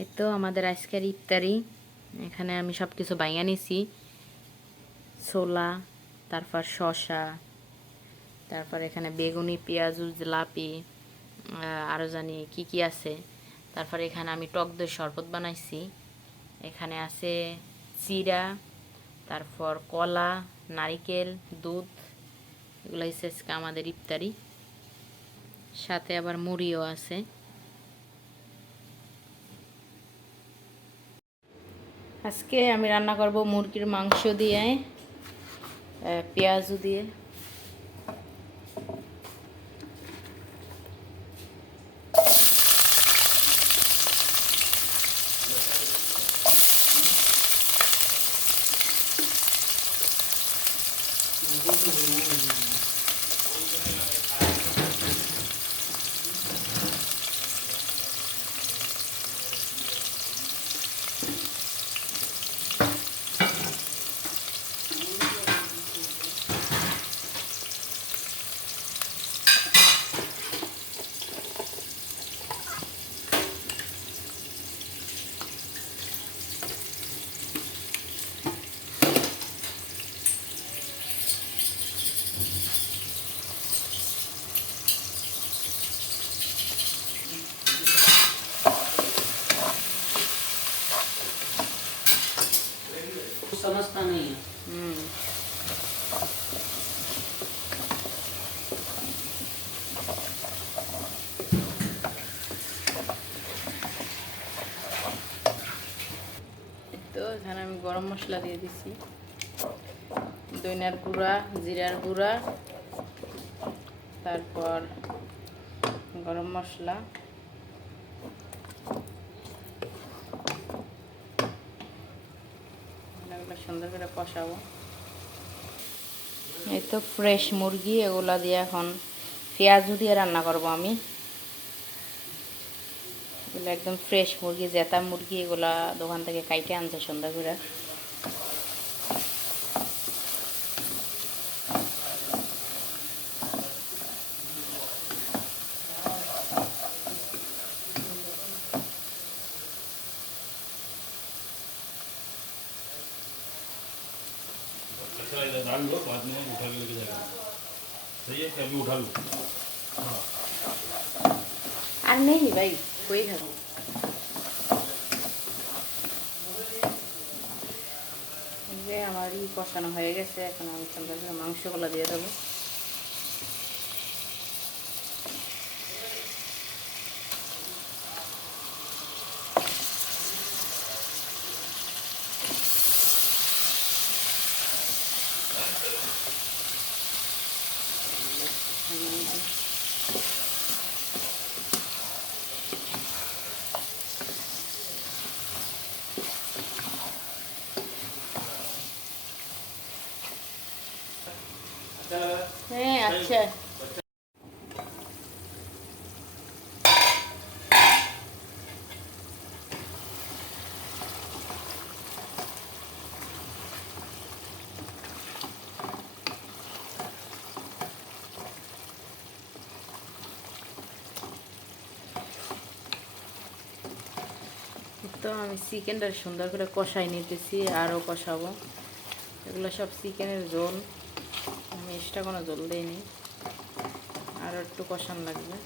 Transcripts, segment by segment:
এই তো আমাদের আজকের ইফতারি। এখানে আমি সব কিছু বাইঙা নিছি। ছোলা, তারপর শসা, তারপর এখানে বেগুনি, পেঁয়াজু, জিলাপি, আরও জানি কি কি আছে। তারপর এখানে আমি টক দই শরবত বানাইছি। এখানে আছে চিড়া, তারপর কলা, নারিকেল, দুধ। এগুলো হচ্ছে আজকে আমাদের ইফতারি। সাথে আবার মুড়িও আছে। আজকে আমি রান্না করব মুরগির মাংস দিয়ে, পেঁয়াজু দিয়ে। समझता नहीं है। তো এখানে আমি গরম মশলা দিয়ে দিছি, ধনিয়ার গুঁড়া, জিরার গুঁড়া, তারপর গরম মশলা। এগুলো সুন্দর করে কষাবো। এই তো ফ্রেশ মুরগি, এগুলা দিয়ে এখন পেঁয়াজু দিয়ে রান্না করব আমি। এগুলো একদম ফ্রেশ মুরগি, জেতা মুরগি। এগুলা দোকান থেকে কাইটে আনছে সুন্দর করে। अच्छा इधर डाल लो, बाद में उठा के लेके जाएगा। सही है कि अभी उठा लो। हाँ আর নেই ভাই, কই খাবো। যে আমার কষানো হয়ে গেছে, এখন আমি সুন্দর করে মাংসগুলো দিয়ে দেবো। হ্যাঁ আচ্ছা। তো আমি চিকেনটা সুন্দর করে কষাই নিতেছি, আরও কষাবো। এগুলো সব চিকেনের ঝোল, আমি এক্সট্রা কোনো ঝোল দিইনি, আরও একটু কষান লাগবে।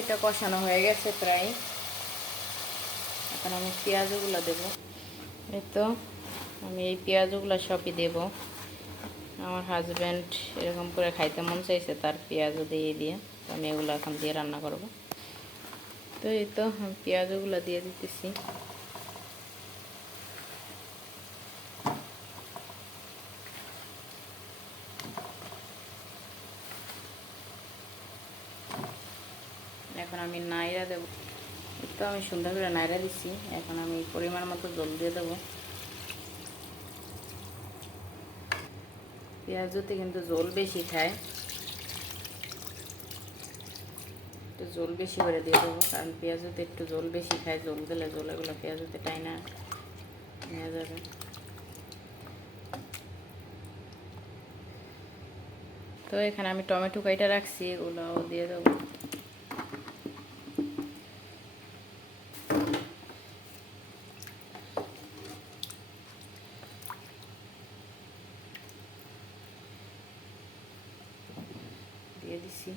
এটা কষানো হয়ে গেছে প্রায়। এখন আমি পেঁয়াজগুলো দেবো। এই তো আমি এই পেঁয়াজগুলো সবই দেব। আমার হাজব্যান্ড এরকম করে খাইতে মন চাইছে, তার পেঁয়াজও দিয়ে তো আমি এগুলো এখন দিয়ে রান্না করব। তো এই তো আমি পেঁয়াজগুলো দিয়ে দিতেছি। এখন আমি নাইরা দেবো। তো আমি সুন্দর করে নাইরা দিচ্ছি। এখন আমি পরিমাণ মতো জল দিয়ে দেবো। পেঁয়াজতে কিন্তু জল বেশি খায়, একটু জল বেশি করে দিয়ে দেবো, কারণ পেঁয়াজতে একটু জল বেশি খায়। জল দিলে জলেগুলো পেঁয়াজতে টাইনা নেওয়া যাবে। তো এখানে আমি টমেটো কাইটা রাখছি, এগুলোও দিয়ে দেবো। দিয়ে দিছি।